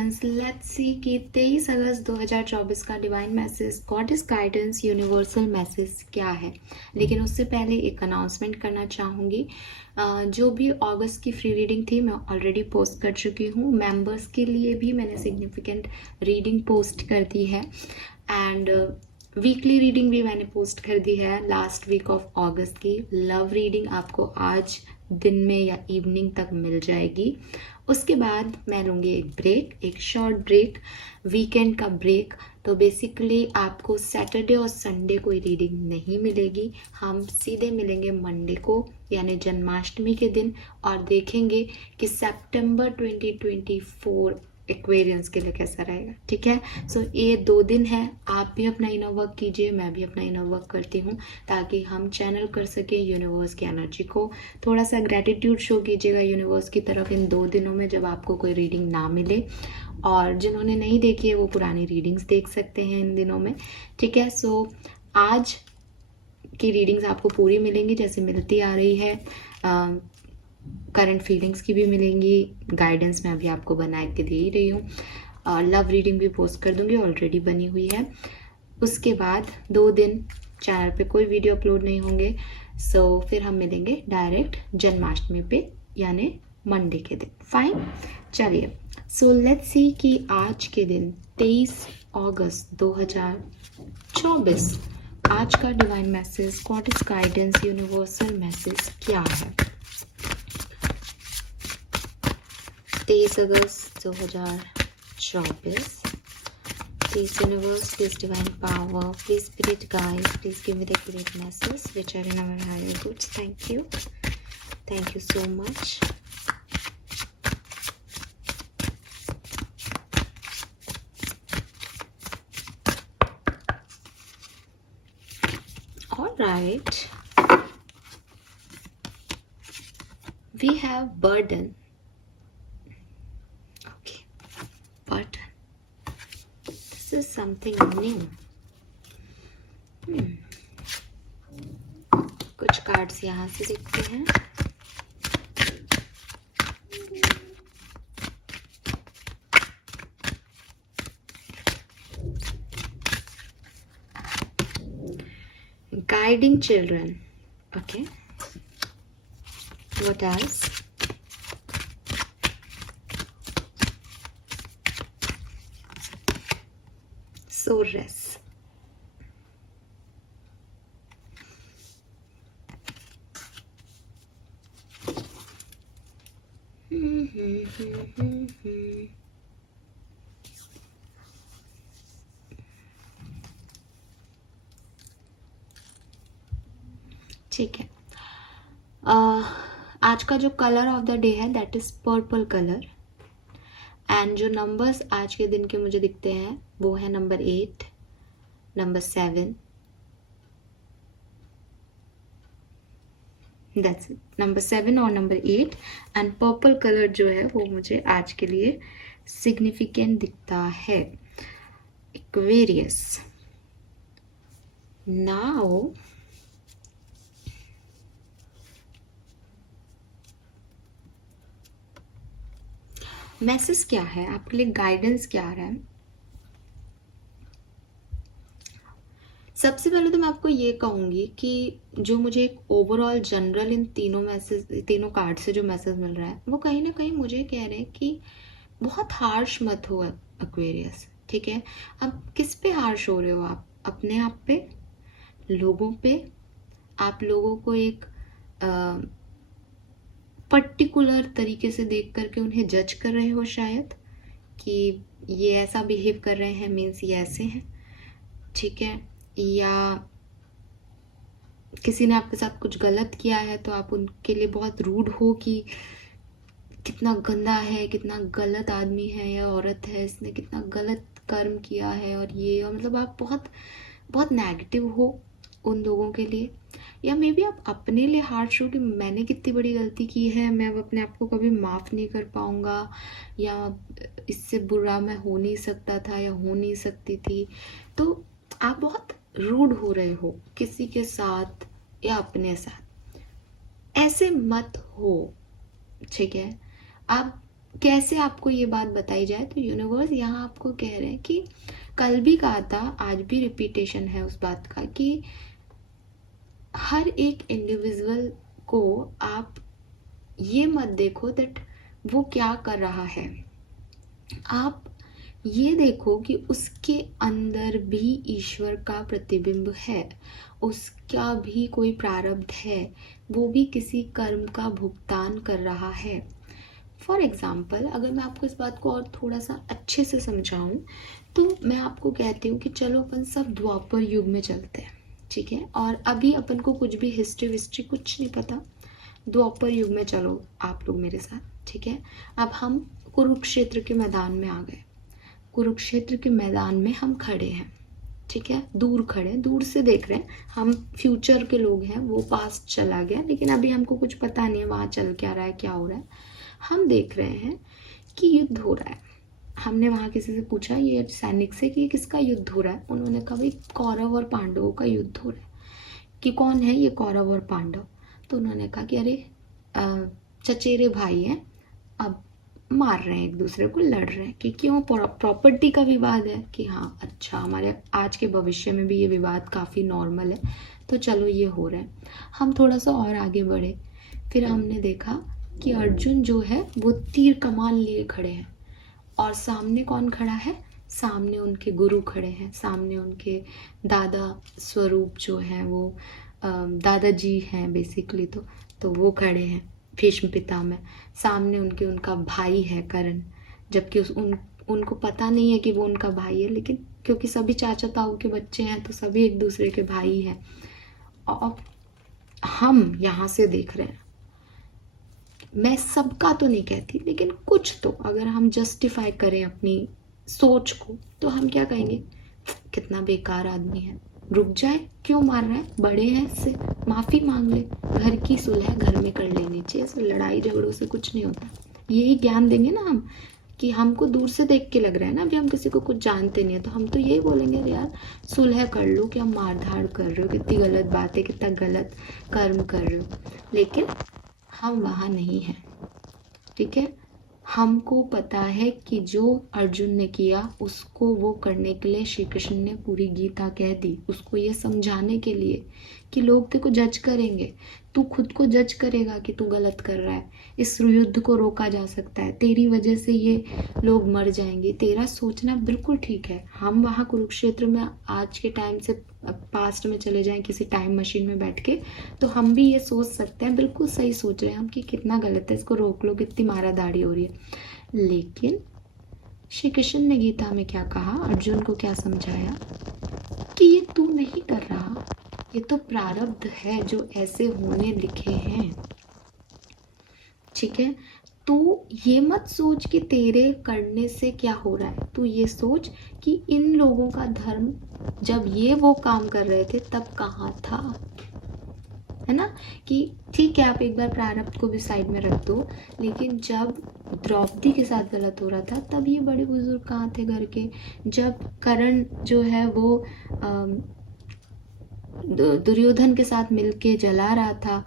Friends, let's see कि 23 अगस्त 2024 का divine message, goddess guidance, universal message क्या है। लेकिन उससे पहले एक अनाउंसमेंट करना चाहूँगी। जो भी अगस्त की फ्री रीडिंग थी मैं ऑलरेडी पोस्ट कर चुकी हूँ। मेंबर्स के लिए भी मैंने सिग्निफिकेंट रीडिंग पोस्ट कर दी है एंड वीकली रीडिंग भी मैंने पोस्ट कर दी है लास्ट वीक ऑफ अगस्त की। लव रीडिंग आपको आज दिन में या इवनिंग तक मिल जाएगी। उसके बाद मैं लूँगी एक ब्रेक, एक शॉर्ट ब्रेक, वीकेंड का ब्रेक। तो बेसिकली आपको सैटरडे और संडे कोई रीडिंग नहीं मिलेगी। हम सीधे मिलेंगे मंडे को यानी जन्माष्टमी के दिन और देखेंगे कि सितंबर 2024 एक्वेरियंस के लिए कैसा रहेगा। ठीक है, सो ये 2 दिन है। आप भी अपना इनर वर्क कीजिए, मैं भी अपना इनर वर्क करती हूँ ताकि हम चैनल कर सकें यूनिवर्स की एनर्जी को। थोड़ा सा ग्रैटिट्यूड शो कीजिएगा यूनिवर्स की तरफ इन 2 दिनों में जब आपको कोई रीडिंग ना मिले। और जिन्होंने नहीं देखी है वो पुरानी रीडिंग्स देख सकते हैं इन दिनों में। ठीक है, सो आज की रीडिंग्स आपको पूरी मिलेंगी जैसे मिलती आ रही है। करंट फीलिंग्स की भी मिलेंगी। गाइडेंस मैं अभी आपको बना के दे ही रही हूँ। लव रीडिंग भी पोस्ट कर दूंगी, ऑलरेडी बनी हुई है। उसके बाद 2 दिन चैनल पे कोई वीडियो अपलोड नहीं होंगे। सो फिर हम मिलेंगे डायरेक्ट जन्माष्टमी पे यानी मंडे के दिन। फाइन, चलिए। सो लेट्स सी कि आज के दिन 23 अगस्त 2024 आज का divine message, goddess guidance, universal message क्या है। 23 अगस्त 2024। Please universe, please divine power, please spirit guide, please give me the accurate message which are in our higher goods. Thank you. Thank you so much. All right. We have burden. Okay, burden. This is something new. कुछ cards यहाँ से देखते हैं। Guiding children. Okay. What else? Source. ठीक है, आज का जो कलर ऑफ द डे है that is purple colour and जो नंबर्स आज के दिन के मुझे दिखते हैं वो है number 8, number 7, that's it, number 7 और नंबर 8 एंड पर्पल कलर जो है वो मुझे आज के लिए सिग्निफिकेंट दिखता है। एक्वेरियस। नाउ मैसेज क्या है आपके लिए, गाइडेंस क्या आ रहा है। सबसे पहले तो मैं आपको ये कहूँगी कि जो मुझे एक ओवरऑल जनरल इन तीनों मैसेज, तीनों कार्ड से जो मैसेज मिल रहा है वो कहीं ना कहीं मुझे कह रहे हैं कि बहुत हार्श मत हो एक्वेरियस। ठीक है, अब किस पे हार्श हो रहे हो आप, अपने आप पे, लोगों पे। आप लोगों को एक पर्टिकुलर तरीके से देख करके उन्हें जज कर रहे हो शायद कि ये ऐसा बिहेव कर रहे हैं मीन्स ये ऐसे हैं। ठीक है, या किसी ने आपके साथ कुछ गलत किया है तो आप उनके लिए बहुत रूड हो कि कितना गंदा है, कितना गलत आदमी है या औरत है, इसने कितना गलत कर्म किया है और ये, और मतलब आप बहुत बहुत नेगेटिव हो उन लोगों के लिए। या मे बी आप अपने लिए हार्श हो कि मैंने कितनी बड़ी गलती की है, मैं अब अपने आप को कभी माफ़ नहीं कर पाऊँगा, या इससे बुरा मैं हो नहीं सकता था या हो नहीं सकती थी। तो आप बहुत रूड हो रहे हो किसी के साथ या अपने साथ। ऐसे मत हो। ठीक है, आप कैसे आपको ये बात बताई जाए, तो यूनिवर्स यहाँ आपको कह रहे हैं कि कल भी कहा था, आज भी रिपीटेशन है उस बात का, कि हर एक इंडिविजुअल को आप ये मत देखो दैट वो क्या कर रहा है, आप ये देखो कि उसके अंदर भी ईश्वर का प्रतिबिंब है, उसका भी कोई प्रारब्ध है, वो भी किसी कर्म का भुगतान कर रहा है। फॉर एग्ज़ाम्पल, अगर मैं आपको इस बात को और थोड़ा सा अच्छे से समझाऊं, तो मैं आपको कहती हूँ कि चलो अपन सब द्वापर युग में चलते हैं, ठीक है, और अभी अपन को कुछ भी हिस्ट्री विस्ट्री कुछ नहीं पता, द्वापर युग में चलो आप लोग मेरे साथ, ठीक है। अब हम कुरुक्षेत्र के मैदान में आ गए, कुरुक्षेत्र के मैदान में हम खड़े हैं, ठीक है, दूर खड़े, दूर से देख रहे हैं, हम फ्यूचर के लोग हैं, वो पास्ट चला गया, लेकिन अभी हमको कुछ पता नहीं है वहाँ चल क्या रहा है, क्या हो रहा है। हम देख रहे हैं कि युद्ध हो रहा है। हमने वहाँ किसी से पूछा, ये सैनिक से, कि ये किसका युद्ध हो रहा है। उन्होंने कहा भाई कौरव और पांडवों का युद्ध हो रहा है। कि कौन है ये कौरव और पांडव? तो उन्होंने कहा कि अरे चचेरे भाई हैं, अब मार रहे हैं एक दूसरे को, लड़ रहे हैं। कि क्यों? प्रॉपर्टी का विवाद है। कि हाँ अच्छा, हमारे आज के भविष्य में भी ये विवाद काफ़ी नॉर्मल है, तो चलो ये हो रहा है। हम थोड़ा सा और आगे बढ़े, फिर हमने देखा कि अर्जुन जो है वो तीर कमान लिए खड़े हैं, और सामने कौन खड़ा है? सामने उनके गुरु खड़े हैं, सामने उनके दादा स्वरूप जो हैं वो दादाजी हैं बेसिकली, तो वो खड़े हैं भीष्म पितामह। सामने उनका भाई है कर्ण, जबकि उनको पता नहीं है कि वो उनका भाई है, लेकिन क्योंकि सभी चाचा ताऊ के बच्चे हैं तो सभी एक दूसरे के भाई हैं। और हम यहाँ से देख रहे हैं, मैं सबका तो नहीं कहती, लेकिन कुछ तो अगर हम जस्टिफाई करें अपनी सोच को, तो हम क्या कहेंगे? कितना बेकार आदमी है, रुक जाए, क्यों मार रहा है, बड़े हैं, इससे माफ़ी मांग ले, घर की सुलह घर में कर लेनी चाहिए, इससे लड़ाई झगड़ों से कुछ नहीं होता। यही ज्ञान देंगे ना हम, कि हमको दूर से देख के लग रहा है ना, अभी हम किसी को कुछ जानते नहीं है, तो हम तो यही बोलेंगे यार सुलह कर लो, क्या मार धाड़ कर रहे हो, कितनी गलत बात है, कितना गलत कर्म कर रहे हो। लेकिन हम वहाँ नहीं हैं, ठीक है। हमको पता है कि जो अर्जुन ने किया उसको वो करने के लिए श्री कृष्ण ने पूरी गीता कह दी, उसको ये समझाने के लिए कि लोग तेरे को जज करेंगे, तू खुद को जज करेगा कि तू गलत कर रहा है, इस युद्ध को रोका जा सकता है, तेरी वजह से ये लोग मर जाएंगे, तेरा सोचना बिल्कुल ठीक है। हम वहाँ कुरुक्षेत्र में आज के टाइम से पास्ट में चले जाएं किसी टाइम मशीन में बैठ के, तो हम भी ये सोच सकते हैं, बिल्कुल सही सोच रहे हैं हम, कि कितना गलत है, इसको रोक लो, कितनी मारा दाढ़ी हो रही है। लेकिन श्री कृष्ण ने गीता में क्या कहा, अर्जुन को क्या समझाया, कि ये तू नहीं कर रहा, ये तो प्रारब्ध है जो ऐसे होने लिखे हैं, ठीक है। तू ये मत सोच कि तेरे करने से क्या हो रहा है, तू ये सोच कि इन लोगों का धर्म जब ये वो काम कर रहे थे तब कहाँ था, है ना। कि ठीक है आप एक बार प्रारब्ध को भी साइड में रख दो, लेकिन जब द्रौपदी के साथ गलत हो रहा था तब ये बड़े बुजुर्ग कहाँ थे घर के? जब कर्ण जो है वो दुर्योधन के साथ मिलके जला रहा था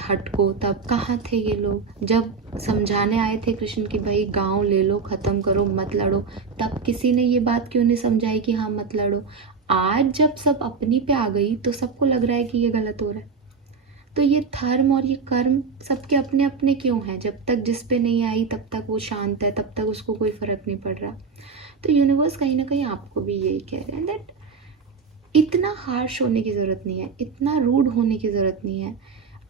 हट को, तब कहाँ थे ये लोग? जब समझाने आए थे कृष्ण की भाई गांव ले लो, खत्म करो, मत लड़ो, तब किसी ने ये बात क्यों नहीं समझाई कि हाँ मत लड़ो? आज जब सब अपनी पे आ गई तो सबको लग रहा है कि ये गलत हो रहा है। तो ये धर्म और ये कर्म सबके अपने अपने क्यों हैं? जब तक जिस पे नहीं आई तब तक वो शांत है, तब तक उसको कोई फर्क नहीं पड़ रहा। तो यूनिवर्स कहीं ना कहीं आपको भी यही कह रहे हैं दैट इतना हार्श होने की ज़रूरत नहीं है, इतना रूड होने की ज़रूरत नहीं है।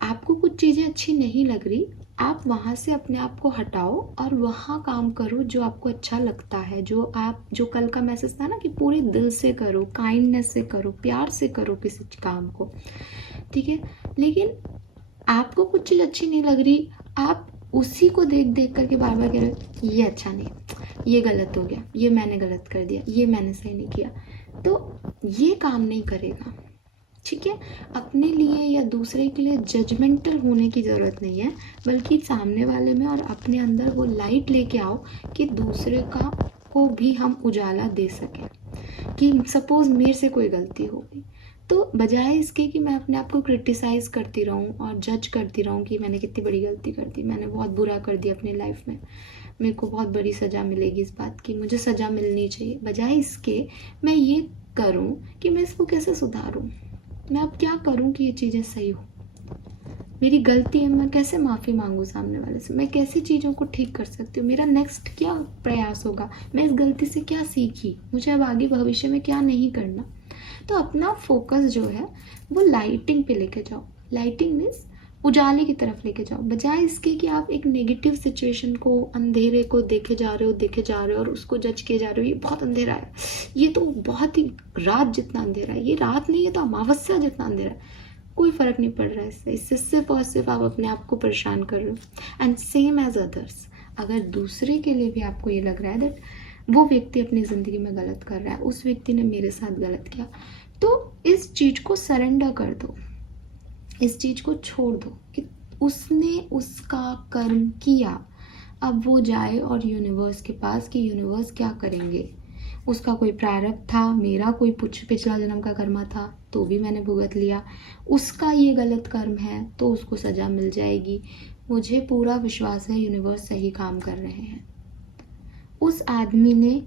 आपको कुछ चीज़ें अच्छी नहीं लग रही, आप वहाँ से अपने आप को हटाओ और वहाँ काम करो जो आपको अच्छा लगता है, जो कल का मैसेज था ना कि पूरे दिल से करो, काइंडनेस से करो, प्यार से करो किसी काम को, ठीक है। लेकिन आपको कुछ चीज़ अच्छी नहीं लग रही, आप उसी को देख देख करके बार बार कह रहे हो ये अच्छा नहीं, ये गलत हो गया, ये मैंने गलत कर दिया, ये मैंने सही नहीं किया, तो ये काम नहीं करेगा, ठीक है। अपने लिए या दूसरे के लिए जजमेंटल होने की ज़रूरत नहीं है, बल्कि सामने वाले में और अपने अंदर वो लाइट लेके आओ कि दूसरे को भी हम उजाला दे सकें। कि सपोज़ मेरे से कोई गलती हो गई, तो बजाय इसके कि मैं अपने आप को क्रिटिसाइज़ करती रहूँ और जज करती रहूँ कि मैंने कितनी बड़ी गलती कर दी, मैंने बहुत बुरा कर दिया अपनी लाइफ में, मेरे को बहुत बड़ी सज़ा मिलेगी इस बात की, मुझे सज़ा मिलनी चाहिए, बजाय इसके मैं ये करूँ कि मैं इसको कैसे सुधारूँ, मैं अब क्या करूँ कि ये चीज़ें सही हो, मेरी गलती है, मैं कैसे माफ़ी मांगूँ सामने वाले से, मैं कैसे चीज़ों को ठीक कर सकती हूँ, मेरा नेक्स्ट क्या प्रयास होगा, मैं इस गलती से क्या सीखी, मुझे अब आगे भविष्य में क्या नहीं करना। तो अपना फोकस जो है वो लाइटिंग पे लेके जाओ। लाइटिंग मीन्स उजाले की तरफ लेके जाओ, बजाय इसके कि आप एक नेगेटिव सिचुएशन को, अंधेरे को देखे जा रहे हो और उसको जज किए जा रहे हो, ये बहुत अंधेरा है, ये तो बहुत ही रात जितना अंधेरा है, ये रात नहीं है तो अमावस्या जितना अंधेरा है। कोई फ़र्क नहीं पड़ रहा है इससे सिर्फ और सिर्फ आप अपने आप को परेशान कर रहे हो। एंड सेम एज अदर्स, अगर दूसरे के लिए भी आपको ये लग रहा है दैट वो व्यक्ति अपनी ज़िंदगी में गलत कर रहा है, उस व्यक्ति ने मेरे साथ गलत किया, तो इस चीज़ को सरेंडर कर दो, इस चीज़ को छोड़ दो कि उसने उसका कर्म किया, अब वो जाए और यूनिवर्स के पास कि यूनिवर्स क्या करेंगे, उसका कोई प्रारब्ध था, मेरा कोई पिछला जन्म का कर्मा था तो भी मैंने भुगत लिया, उसका ये गलत कर्म है तो उसको सज़ा मिल जाएगी, मुझे पूरा विश्वास है यूनिवर्स सही काम कर रहे हैं। उस आदमी ने,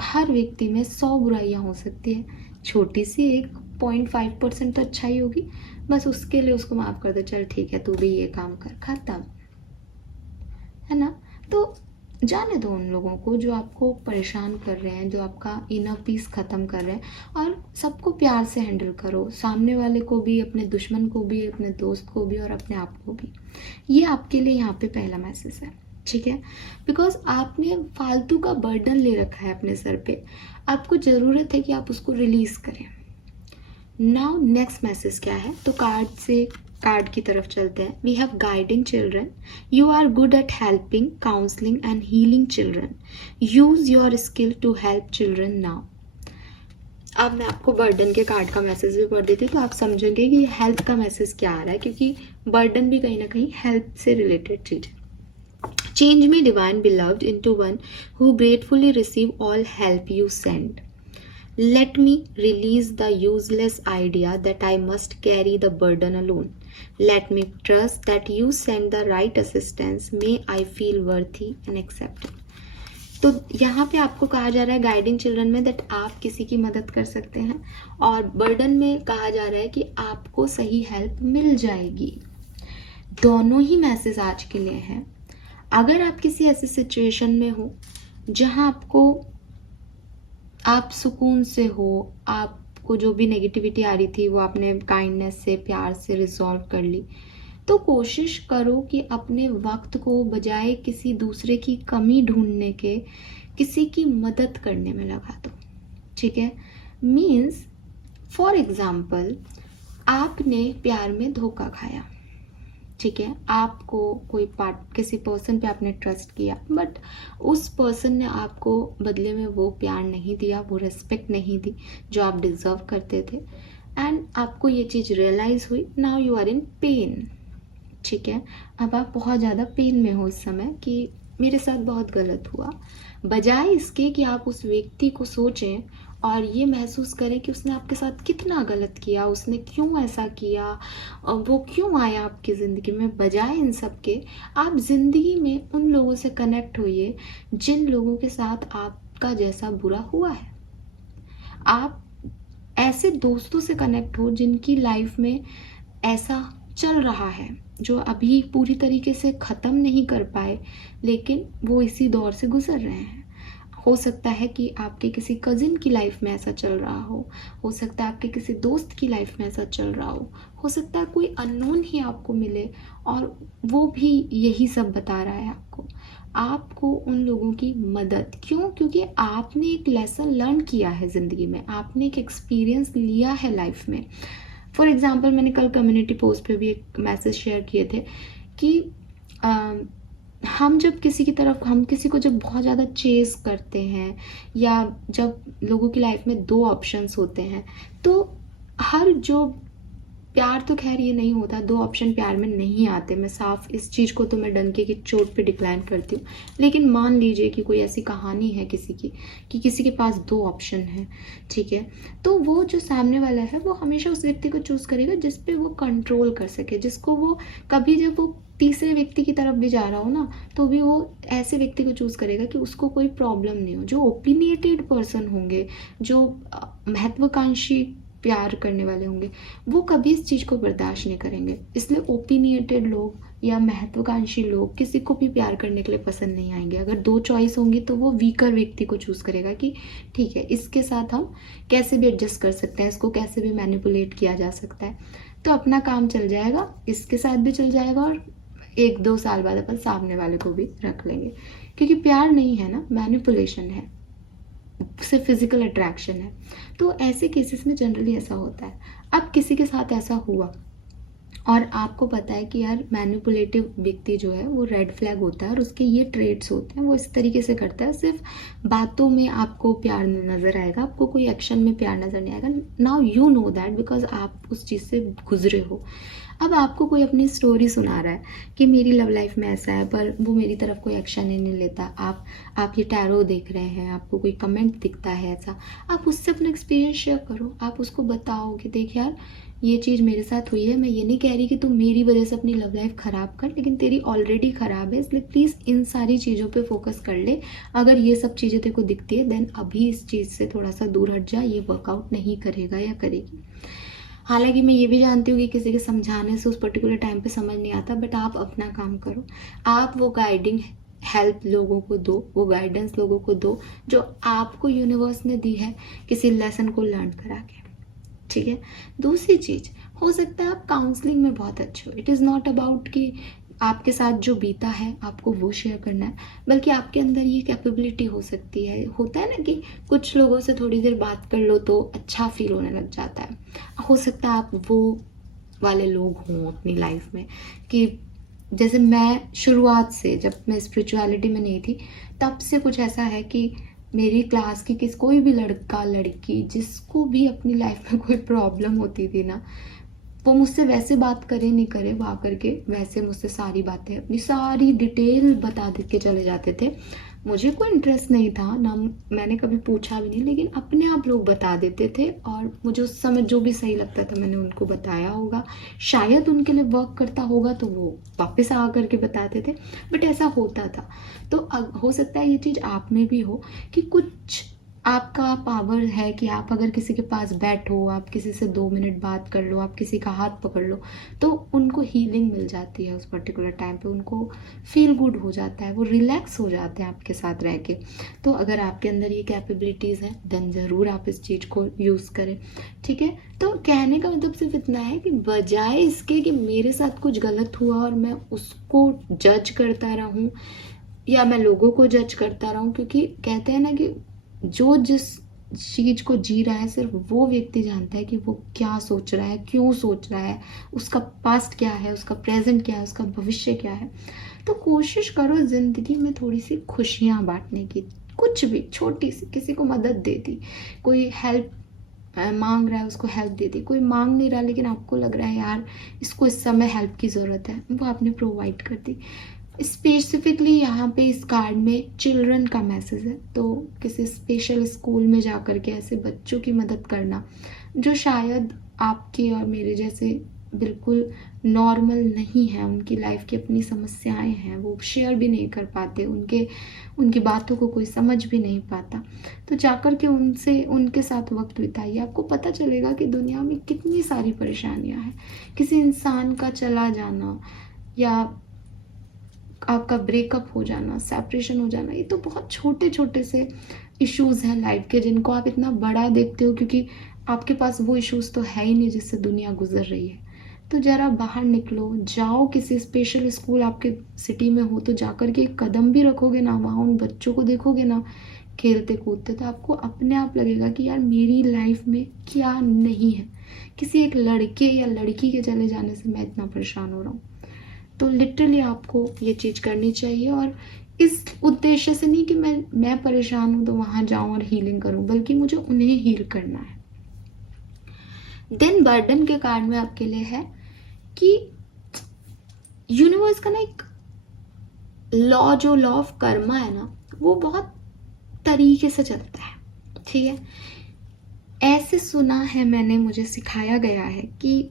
हर व्यक्ति में 100 बुराइयां हो सकती है, छोटी सी एक 0.5% तो अच्छाई होगी, बस उसके लिए उसको माफ़ कर दो, चल ठीक है तू भी ये काम कर, खत्म, है ना। तो जाने दो उन लोगों को जो आपको परेशान कर रहे हैं, जो आपका इनर पीस ख़त्म कर रहे हैं, और सबको प्यार से हैंडल करो, सामने वाले को भी, अपने दुश्मन को भी, अपने दोस्त को भी और अपने आप को भी। ये आपके लिए यहाँ पे पहला मैसेज है, ठीक है, बिकॉज आपने फालतू का बर्डन ले रखा है अपने सर पे, आपको ज़रूरत है कि आप उसको रिलीज़ करें। नाउ नेक्स्ट मैसेज क्या है, तो कार्ड की तरफ चलते हैं। We have guiding children, you are good at helping, counselling and healing children, use your skill to help children now. अब मैं आपको बर्डन के कार्ड का मैसेज भी पढ़ देती तो आप समझेंगे कि हेल्थ का मैसेज क्या आ रहा है, क्योंकि बर्डन भी कहीं ना कहीं हेल्थ से रिलेटेड चीज है। Change me, divine beloved, into one who gratefully receive all help you send. Let me release the useless idea that I must carry the burden alone. Let me trust that you send the right assistance. May I feel worthy and accepted. तो यहाँ पे आपको कहा जा रहा है guiding children में that आप किसी की मदद कर सकते हैं, और बर्डन में कहा जा रहा है कि आपको सही हेल्प मिल जाएगी। दोनों ही मैसेज आज के लिए हैं। अगर आप किसी ऐसी सिचुएशन में हो जहां आप सुकून से हो, आपको जो भी नेगेटिविटी आ रही थी वो आपने काइंडनेस से, प्यार से रिजॉल्व कर ली, तो कोशिश करो कि अपने वक्त को बजाय किसी दूसरे की कमी ढूंढने के किसी की मदद करने में लगा दो, ठीक है। मीन्स फॉर एग्जाम्पल, आपने प्यार में धोखा खाया, ठीक है, आपको किसी पर्सन पे आपने ट्रस्ट किया, बट उस पर्सन ने आपको बदले में वो प्यार नहीं दिया, वो रिस्पेक्ट नहीं दी जो आप डिजर्व करते थे, एंड आपको ये चीज़ रियलाइज हुई। Now you are in pain, ठीक है, अब आप बहुत ज़्यादा पेन में हो इस समय कि मेरे साथ बहुत गलत हुआ। बजाय इसके कि आप उस व्यक्ति को सोचें और ये महसूस करें कि उसने आपके साथ कितना गलत किया, उसने क्यों ऐसा किया, वो क्यों आया आपकी ज़िंदगी में, बजाय इन सब के आप ज़िंदगी में उन लोगों से कनेक्ट होइए जिन लोगों के साथ आपका जैसा बुरा हुआ है। आप ऐसे दोस्तों से कनेक्ट हो जिनकी लाइफ में ऐसा चल रहा है, जो अभी पूरी तरीके से ख़त्म नहीं कर पाए, लेकिन वो इसी दौर से गुजर रहे हैं। हो सकता है कि आपके किसी कज़िन की लाइफ में ऐसा चल रहा हो सकता है आपके किसी दोस्त की लाइफ में ऐसा चल रहा हो सकता है कोई अननोन ही आपको मिले और वो भी यही सब बता रहा है आपको उन लोगों की मदद। क्यों? क्योंकि आपने एक लेसन लर्न किया है ज़िंदगी में, आपने एक एक्सपीरियंस लिया है लाइफ में। फॉर एग्ज़ाम्पल, मैंने कल कम्युनिटी पोस्ट पे भी एक मैसेज शेयर किए थे कि हम किसी को जब बहुत ज़्यादा चेज़ करते हैं, या जब लोगों की लाइफ में 2 ऑप्शंस होते हैं, तो हर जो प्यार तो खैर ये नहीं होता, 2 ऑप्शन प्यार में नहीं आते, मैं साफ इस चीज़ को तो मैं डंके की चोट पे डिक्लाइन करती हूँ। लेकिन मान लीजिए कि कोई ऐसी कहानी है किसी की कि किसी के पास 2 ऑप्शन हैं, ठीक है? तो वो जो सामने वाला है वो हमेशा उस व्यक्ति को चूज़ करेगा जिस पे वो कंट्रोल कर सके, जिसको वो कभी जब वो तीसरे व्यक्ति की तरफ भी जा रहा हो ना, तो भी वो ऐसे व्यक्ति को चूज़ करेगा कि उसको कोई प्रॉब्लम नहीं हो। जो ओपिनिएटेड पर्सन होंगे, जो महत्वाकांक्षी प्यार करने वाले होंगे, वो कभी इस चीज़ को बर्दाश्त नहीं करेंगे। इसलिए ओपिनिएटेड लोग या महत्वाकांक्षी लोग किसी को भी प्यार करने के लिए पसंद नहीं आएंगे। अगर 2 चॉइस होंगी तो वो वीकर व्यक्ति को चूज़ करेगा कि ठीक है, इसके साथ हम कैसे भी एडजस्ट कर सकते हैं, इसको कैसे भी मैनिपुलेट किया जा सकता है, तो अपना काम चल जाएगा, इसके साथ भी चल जाएगा और 1-2 साल बाद अपन सामने वाले को भी रख लेंगे। क्योंकि प्यार नहीं है ना, मैनिपुलेशन है, सिर्फ फिजिकल अट्रैक्शन है। तो ऐसे केसेस में जनरली ऐसा होता है। अब किसी के साथ ऐसा हुआ और आपको पता है कि यार मैनिपुलेटिव व्यक्ति जो है वो रेड फ्लैग होता है और उसके ये ट्रेड्स होते हैं, वो इस तरीके से करता है, सिर्फ बातों में आपको प्यार नज़र आएगा, आपको कोई एक्शन में प्यार नज़र नहीं आएगा। Now you know that because आप उस चीज़ से गुजरे हो। अब आपको कोई अपनी स्टोरी सुना रहा है कि मेरी लव लाइफ में ऐसा है, पर वो मेरी तरफ कोई एक्शन ही नहीं लेता। आप ये टैरो देख रहे हैं, आपको कोई कमेंट दिखता है ऐसा, आप उससे अपना एक्सपीरियंस शेयर करो, आप उसको बताओ कि देख यार ये चीज़ मेरे साथ हुई है, मैं ये नहीं कह रही कि तू मेरी वजह से अपनी लव लाइफ ख़राब कर, लेकिन तेरी ऑलरेडी ख़राब है, इसलिए प्लीज़ इन सारी चीज़ों पे फोकस कर ले। अगर ये सब चीज़ें तेरे को दिखती है देन अभी इस चीज़ से थोड़ा सा दूर हट जा, ये वर्कआउट नहीं करेगा या करेगी। हालांकि मैं ये भी जानती हूँ कि किसी के समझाने से उस पर्टिकुलर टाइम पे समझ नहीं आता, बट आप अपना काम करो, आप वो गाइडिंग हेल्प लोगों को दो, वो गाइडेंस लोगों को दो जो आपको यूनिवर्स ने दी है किसी लेसन को लर्न करा के, ठीक है? दूसरी चीज़, हो सकता है आप काउंसलिंग में बहुत अच्छे हो। इट इज़ नॉट अबाउट कि आपके साथ जो बीता है आपको वो शेयर करना है, बल्कि आपके अंदर ये कैपेबिलिटी हो सकती है। होता है ना कि कुछ लोगों से थोड़ी देर बात कर लो तो अच्छा फील होने लग जाता है। हो सकता है आप वो वाले लोग हों अपनी लाइफ में कि जैसे मैं शुरुआत से, जब मैं स्पिरिचुअलिटी में नहीं थी तब से कुछ ऐसा है कि मेरी क्लास की कोई भी लड़का लड़की जिसको भी अपनी लाइफ में कोई प्रॉब्लम होती थी ना, वो मुझसे वैसे बात करे नहीं करे, वो आकर के वैसे मुझसे सारी बातें अपनी सारी डिटेल बता दे के चले जाते थे। मुझे कोई इंटरेस्ट नहीं था ना, मैंने कभी पूछा भी नहीं, लेकिन अपने आप लोग बता देते थे और मुझे उस समय जो भी सही लगता था मैंने उनको बताया होगा। शायद उनके लिए वर्क करता होगा तो वो वापस आ करके बताते थे, बट ऐसा होता था। तो हो सकता है ये चीज़ आप में भी हो कि कुछ आपका पावर है कि आप अगर किसी के पास बैठो, आप किसी से 2 मिनट बात कर लो, आप किसी का हाथ पकड़ लो, तो उनको हीलिंग मिल जाती है उस पर्टिकुलर टाइम पे, उनको फील गुड हो जाता है, वो रिलैक्स हो जाते हैं आपके साथ रह के। तो अगर आपके अंदर ये कैपेबिलिटीज़ हैं देन ज़रूर आप इस चीज़ को यूज़ करें, ठीक है? तो कहने का मतलब सिर्फ इतना है कि बजाय इसके कि मेरे साथ कुछ गलत हुआ और मैं उसको जज करता रहूं या मैं लोगों को जज करता रहूं, क्योंकि कहते हैं ना कि जो जिस चीज को जी रहा है सिर्फ वो व्यक्ति जानता है कि वो क्या सोच रहा है, क्यों सोच रहा है, उसका पास्ट क्या है, उसका प्रेजेंट क्या है, उसका भविष्य क्या है। तो कोशिश करो जिंदगी में थोड़ी सी खुशियां बांटने की, कुछ भी छोटी सी, किसी को मदद दे दी, कोई हेल्प मांग रहा है उसको हेल्प दे दी, कोई मांग नहीं रहा लेकिन आपको लग रहा है यार इसको इस समय हेल्प की ज़रूरत है, वो आपने प्रोवाइड कर दी। स्पेसिफिकली यहाँ पे इस कार्ड में चिल्ड्रन का मैसेज है, तो किसी स्पेशल स्कूल में जा कर के ऐसे बच्चों की मदद करना जो शायद आपके और मेरे जैसे बिल्कुल नॉर्मल नहीं है, उनकी लाइफ की अपनी समस्याएं हैं, वो शेयर भी नहीं कर पाते, उनकी बातों को कोई समझ भी नहीं पाता। तो जाकर के उनसे उनके साथ वक्त बिताइए, आपको पता चलेगा कि दुनिया में कितनी सारी परेशानियां हैं। किसी इंसान का चला जाना या आपका ब्रेकअप हो जाना, सेपरेशन हो जाना, ये तो बहुत छोटे छोटे से इश्यूज हैं लाइफ के जिनको आप इतना बड़ा देखते हो क्योंकि आपके पास वो इश्यूज तो है ही नहीं जिससे दुनिया गुजर रही है। तो जरा बाहर निकलो, जाओ किसी स्पेशल स्कूल आपके सिटी में हो तो जाकर के एक कदम भी रखोगे ना, वहाँ उन बच्चों को देखोगे ना खेलते कूदते, तो आपको अपने आप लगेगा कि यार मेरी लाइफ में क्या नहीं है, किसी एक लड़के या लड़की के चले जाने से मैं इतना परेशान हो रहा हूँ। तो लिटरली आपको ये चीज़ करनी चाहिए, और इस उद्देश्य से नहीं कि मैं परेशान हूँ तो वहाँ जाऊँ और हीलिंग करूँ, बल्कि मुझे उन्हें हील करना है। देन बर्डन के कार्ड में आपके लिए है कि यूनिवर्स का ना एक लॉ, जो लॉ ऑफ कर्मा है ना, वो बहुत तरीके से चलता है, ठीक है। ऐसे सुना है मैंने, मुझे सिखाया गया है कि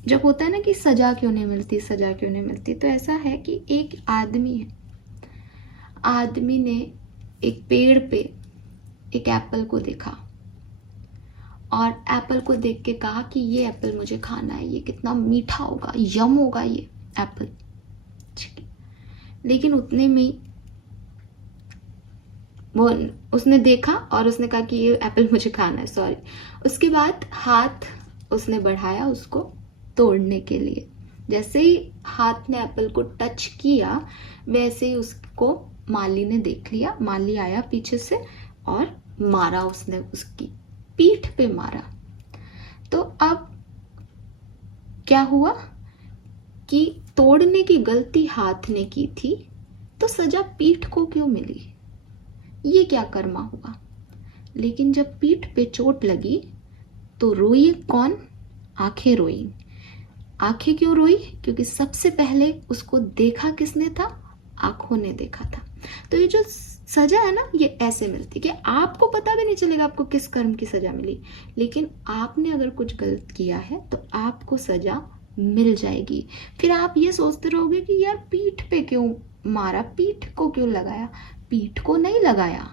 जब होता है ना कि सजा क्यों नहीं मिलती, सजा क्यों नहीं मिलती, तो ऐसा है कि एक आदमी है, आदमी ने एक पेड़ पे एक एप्पल को देखा और एप्पल को देख के कहा कि ये एप्पल मुझे खाना है, ये कितना मीठा होगा, यम होगा ये एप्पल, ठीक है। लेकिन उतने में ही वो उसने देखा और उसने कहा कि ये एप्पल मुझे खाना है, सॉरी। उसके बाद हाथ उसने बढ़ाया उसको तोड़ने के लिए। जैसे ही हाथ ने एप्पल को टच किया, वैसे ही उसको माली ने देख लिया। माली आया पीछे से और मारा, उसने उसकी पीठ पे मारा। तो अब क्या हुआ कि तोड़ने की गलती हाथ ने की थी, तो सजा पीठ को क्यों मिली? ये क्या कर्मा हुआ? लेकिन जब पीठ पे चोट लगी तो रोई कौन? आंखें रोई। आंखें क्यों रोई? क्योंकि सबसे पहले उसको देखा किसने था? आंखों ने देखा था। तो ये जो सजा है ना, ये ऐसे मिलती कि आपको पता भी नहीं चलेगा आपको किस कर्म की सजा मिली, लेकिन आपने अगर कुछ गलत किया है तो आपको सजा मिल जाएगी। फिर आप ये सोचते रहोगे कि यार पीठ पे क्यों मारा, पीठ को क्यों लगाया? पीठ को नहीं लगाया,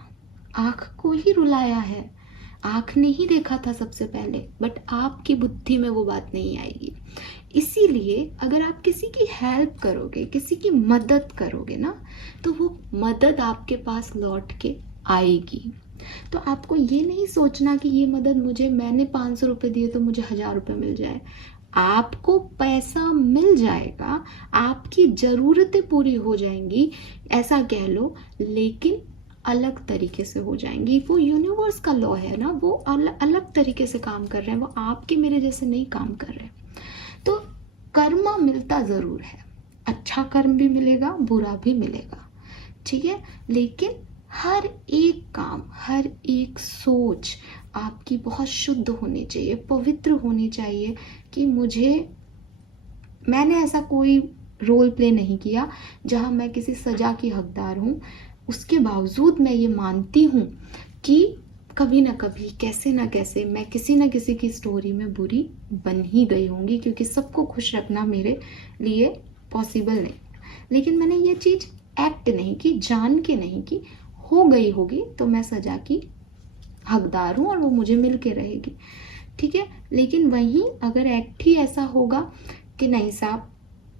आंख को ही रुलाया है। आंख ने ही देखा था सबसे पहले, बट आपकी बुद्धि में वो बात नहीं आएगी। इसीलिए अगर आप किसी की हेल्प करोगे, किसी की मदद करोगे ना, तो वो मदद आपके पास लौट के आएगी। तो आपको ये नहीं सोचना कि ये मदद मुझे, मैंने 500 रुपये दिए तो मुझे 1000 रुपये मिल जाए। आपको पैसा मिल जाएगा, आपकी ज़रूरतें पूरी हो जाएंगी, ऐसा कह लो, लेकिन अलग तरीके से हो जाएंगी। वो यूनिवर्स का लॉ है ना, वो अलग तरीके से काम कर रहे हैं, वो आपके मेरे जैसे नहीं काम कर रहे। तो कर्म मिलता ज़रूर है, अच्छा कर्म भी मिलेगा, बुरा भी मिलेगा, ठीक है। लेकिन हर एक काम, हर एक सोच आपकी बहुत शुद्ध होनी चाहिए, पवित्र होनी चाहिए कि मैंने ऐसा कोई रोल प्ले नहीं किया जहां मैं किसी सजा की हकदार हूं। उसके बावजूद मैं ये मानती हूँ कि कभी ना कभी, कैसे ना कैसे, मैं किसी ना किसी की स्टोरी में बुरी बन ही गई होंगी, क्योंकि सबको खुश रखना मेरे लिए पॉसिबल नहीं। लेकिन मैंने ये चीज़ एक्ट नहीं की, जान के नहीं की, हो गई होगी तो मैं सजा की हकदार हूँ और वो मुझे मिल के रहेगी, ठीक है। लेकिन वहीं अगर एक्ट ही ऐसा होगा कि नहीं साहब,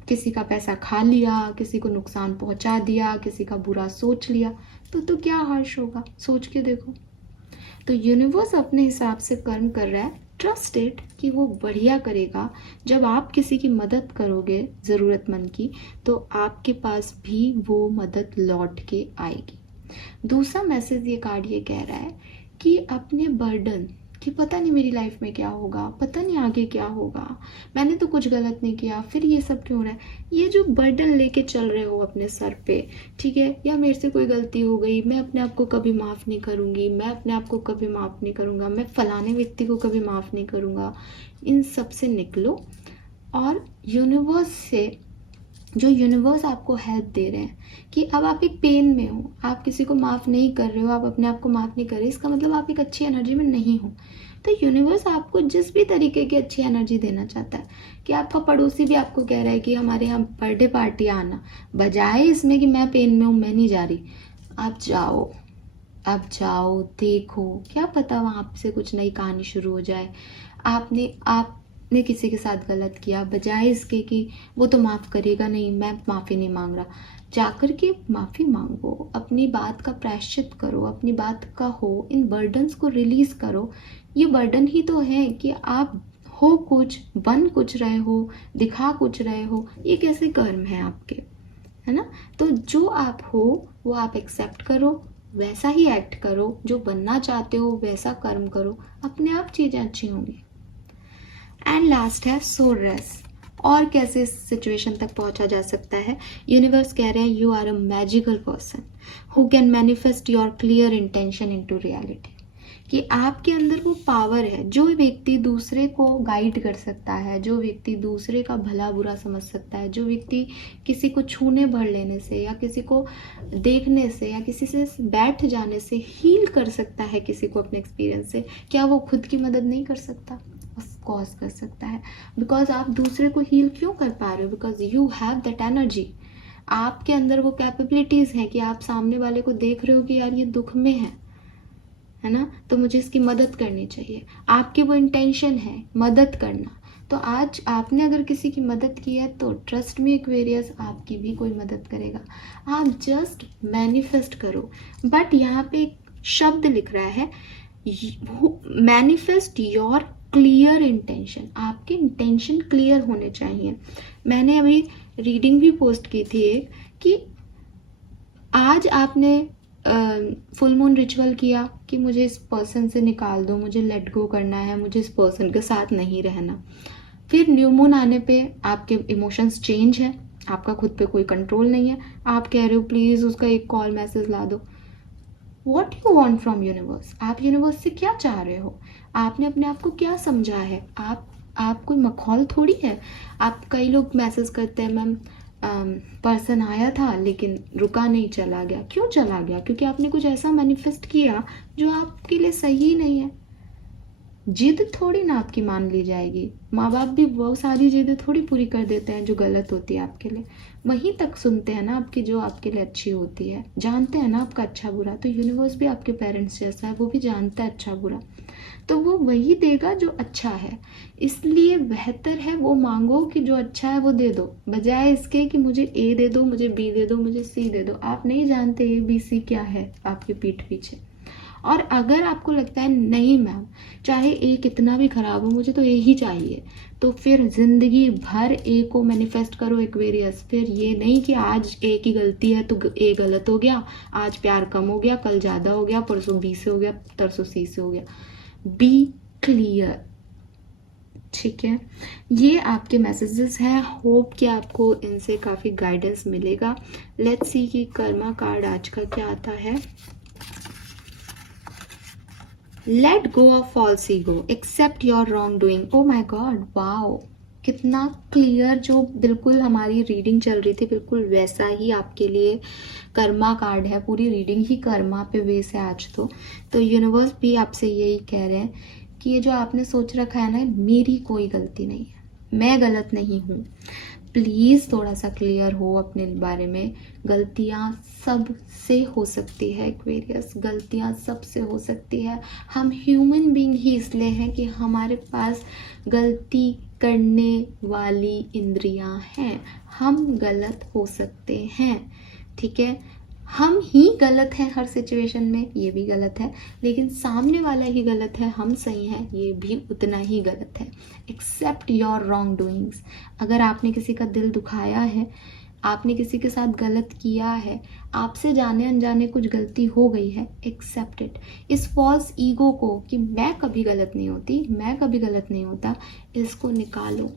किसी का पैसा खा लिया, किसी को नुकसान पहुंचा दिया, किसी का बुरा सोच लिया, तो क्या हर्ष होगा? सोच के देखो। तो यूनिवर्स अपने हिसाब से कर्म कर रहा है, ट्रस्ट इट कि वो बढ़िया करेगा। जब आप किसी की मदद करोगे ज़रूरतमंद की, तो आपके पास भी वो मदद लौट के आएगी। दूसरा मैसेज ये कार्ड ये कह रहा है कि अपने बर्डन कि पता नहीं मेरी लाइफ में क्या होगा, पता नहीं आगे क्या होगा, मैंने तो कुछ गलत नहीं किया, फिर ये सब क्यों हो रहा है, ये जो बर्डन लेके चल रहे हो अपने सर पे, ठीक है, या मेरे से कोई गलती हो गई, मैं अपने आप को कभी माफ़ नहीं करूँगी, मैं अपने आप को कभी माफ़ नहीं करूँगा, मैं फलाने व्यक्ति को कभी माफ़ नहीं करूँगा, इन सब से निकलो। और यूनिवर्स से, जो यूनिवर्स आपको हेल्प दे रहे हैं कि अब आप एक पेन में हो, आप किसी को माफ़ नहीं कर रहे हो, आप अपने आप को माफ़ नहीं कर रहे, इसका मतलब आप एक अच्छी एनर्जी में नहीं हो। तो यूनिवर्स आपको जिस भी तरीके की अच्छी एनर्जी देना चाहता है, कि आपका पड़ोसी भी आपको कह रहा है कि हमारे यहाँ बर्थडे पार्टी आना, बजाय इसमें कि मैं पेन में हूँ, मैं नहीं जा रही, आप जाओ, आप जाओ, देखो, क्या पता वहाँ आपसे कुछ नई कहानी शुरू हो जाए। आपने किसी के साथ गलत किया, बजाय इसके कि वो तो माफ़ करेगा नहीं, मैं माफ़ी नहीं मांग रहा, जाकर के माफ़ी मांगो, अपनी बात का प्रायश्चित करो, अपनी बात का हो, इन बर्डन्स को रिलीज़ करो। ये बर्डन ही तो है कि आप हो कुछ, बन कुछ रहे हो, दिखा कुछ रहे हो, ये कैसे कर्म है आपके, है ना। तो जो आप हो वो आप एक्सेप्ट करो, वैसा ही एक्ट करो, जो बनना चाहते हो वैसा कर्म करो, अपने आप चीज़ें अच्छी होंगी। एंड लास्ट है सोरेस। और कैसे इस सिचुएशन तक पहुंचा जा सकता है? यूनिवर्स कह रहे हैं you are a magical person who can manifest your clear intention into reality, कि आपके अंदर वो पावर है। जो व्यक्ति दूसरे को गाइड कर सकता है, जो व्यक्ति दूसरे का भला बुरा समझ सकता है, जो व्यक्ति किसी को छूने भर लेने से या किसी को देखने से या किसी से बैठ जाने से हील कर सकता है किसी को अपने एक्सपीरियंस से, क्या वो खुद की मदद नहीं कर सकता? ऑफ कोर्स कर सकता है। बिकॉज आप दूसरे को हील क्यों कर पा रहे हो? Because you have that energy. आपके अंदर वो कैपेबिलिटीज़ हैं कि आप सामने वाले को देख रहे हो कि यार ये दुख में है ना, तो मुझे इसकी मदद करनी चाहिए। आपकी वो इंटेंशन है मदद करना। तो आज आपने अगर किसी की मदद की है तो ट्रस्ट मी एक्वेरियस, आपकी भी कोई मदद करेगा। आप जस्ट मैनिफेस्ट करो। बट यहाँ पे एक शब्द लिख रहा है, मैनिफेस्ट योर क्लियर इंटेंशन। आपके इंटेंशन क्लियर होने चाहिए। मैंने अभी रीडिंग भी पोस्ट की थी एक, कि आज आपने फुल मून रिचुअल किया कि मुझे इस पर्सन से निकाल दो, मुझे लेट गो करना है, मुझे इस पर्सन के साथ नहीं रहना। फिर न्यू मून आने पे आपके इमोशंस चेंज है, आपका खुद पे कोई कंट्रोल नहीं है, आप कह रहे हो प्लीज़ उसका एक कॉल मैसेज ला दो। What you want from universe? आप यूनिवर्स से क्या चाह रहे हो? आपने अपने आप को क्या समझा है? आप कोई मखौल थोड़ी है। आप, कई लोग मैसेज करते हैं मैम पर्सन आया था लेकिन रुका नहीं, चला गया। क्यों चला गया? क्योंकि आपने कुछ ऐसा मैनिफेस्ट किया जो आपके लिए सही नहीं है। जिद थोड़ी ना आपकी मान ली जाएगी। माँ बाप भी वो सारी जिद थोड़ी पूरी कर देते हैं जो गलत होती है आपके लिए। वहीं तक सुनते हैं ना आपकी जो आपके लिए अच्छी होती है, जानते हैं ना आपका अच्छा बुरा। तो यूनिवर्स भी आपके पेरेंट्स जैसा है, वो भी जानता है अच्छा बुरा, तो वो वही देगा जो अच्छा है। इसलिए बेहतर है वो मांगो कि जो अच्छा है वो दे दो, बजाय इसके कि मुझे ए दे दो, मुझे बी दे दो, मुझे सी दे दो। आप नहीं जानते ए बी सी क्या है आपकी पीठ पीछे। और अगर आपको लगता है नहीं मैम चाहे ए कितना भी खराब हो मुझे तो ए ही चाहिए, तो फिर जिंदगी भर ए को मैनिफेस्ट करो एक्वेरियस। फिर ये नहीं कि आज ए की गलती है तो ए गलत हो गया, आज प्यार कम हो गया, कल ज़्यादा हो गया, परसों बी से हो गया, तरसों सी से हो गया। बी क्लियर, ठीक है। ये आपके मैसेजेस हैं। होप कि आपको इनसे काफ़ी गाइडेंस मिलेगा। लेट्स सी कि कर्मा कार्ड आज का क्या आता है। Let go of false ego, accept your wrong doing. Oh my god, wow, कितना क्लियर। जो बिल्कुल हमारी रीडिंग चल रही थी बिल्कुल वैसा ही आपके लिए कर्मा कार्ड है। पूरी रीडिंग ही कर्मा पे बेस है आज तो यूनिवर्स भी आपसे यही कह रहे हैं कि ये जो आपने सोच रखा है ना, मेरी कोई गलती नहीं है, मैं गलत नहीं हूँ। प्लीज़ थोड़ा सा क्लियर हो अपने बारे में। गलतियाँ सब से हो सकती है एक्वेरियस, गलतियाँ सबसे हो सकती है। हम ह्यूमन बीइंग ही इसलिए हैं कि हमारे पास गलती करने वाली इंद्रियां हैं। हम गलत हो सकते हैं, ठीक है। हम ही गलत हैं हर सिचुएशन में, ये भी गलत है, लेकिन सामने वाला ही गलत है, हम सही हैं, ये भी उतना ही गलत है। Accept your wrong doings. अगर आपने किसी का दिल दुखाया है, आपने किसी के साथ गलत किया है, आपसे जाने अनजाने कुछ गलती हो गई है, एक्सेप्ट इट। इस फॉल्स ईगो को कि मैं कभी गलत नहीं होती, मैं कभी गलत नहीं होता, इसको निकालो।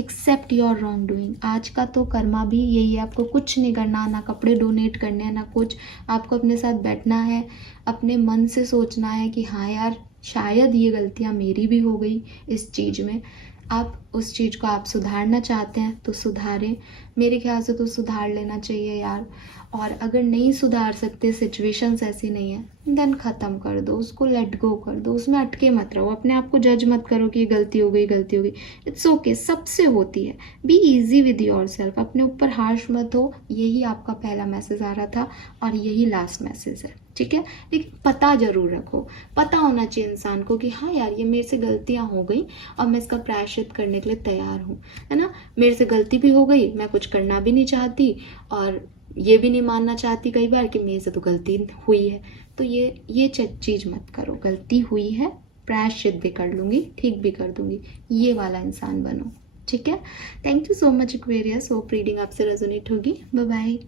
Accept your wrong doing. आज का तो कर्मा भी यही है, आपको कुछ नहीं करना, ना कपड़े डोनेट करने हैं, ना कुछ। आपको अपने साथ बैठना है, अपने मन से सोचना है कि हाँ यार शायद ये गलतियाँ मेरी भी हो गई इस चीज़ में। आप उस चीज़ को आप सुधारना चाहते हैं तो सुधारें। मेरे ख्याल से तो सुधार लेना चाहिए यार। और अगर नहीं सुधार सकते, सिचुएशंस ऐसी नहीं है, देन ख़त्म कर दो उसको, लेट गो कर दो, उसमें अटके मत रहो। अपने आप को जज मत करो कि गलती हो गई, गलती हो गई। इट्स ओके, सबसे होती है। Be easy with your self, अपने ऊपर हार्श मत हो। यही आपका पहला मैसेज आ रहा था और यही लास्ट मैसेज है, ठीक है। लेकिन पता जरूर रखो, पता होना चाहिए इंसान को कि हाँ यार ये मेरे से गलतियाँ हो गई और मैं इसका प्रायश्चित करने के लिए तैयार हूँ, है ना। मेरे से गलती भी हो गई, मैं कुछ करना भी नहीं चाहती और ये भी नहीं मानना चाहती कई बार कि मेरे से तो गलती हुई है। तो ये चीज़ मत करो, गलती हुई है, प्रायश्चित भी कर लूँगी, ठीक भी कर दूँगी, ये वाला इंसान बनो, ठीक है। Thank you so much Aquarius. Hope reading आपसे रेजोनेट होगी। Bye bye.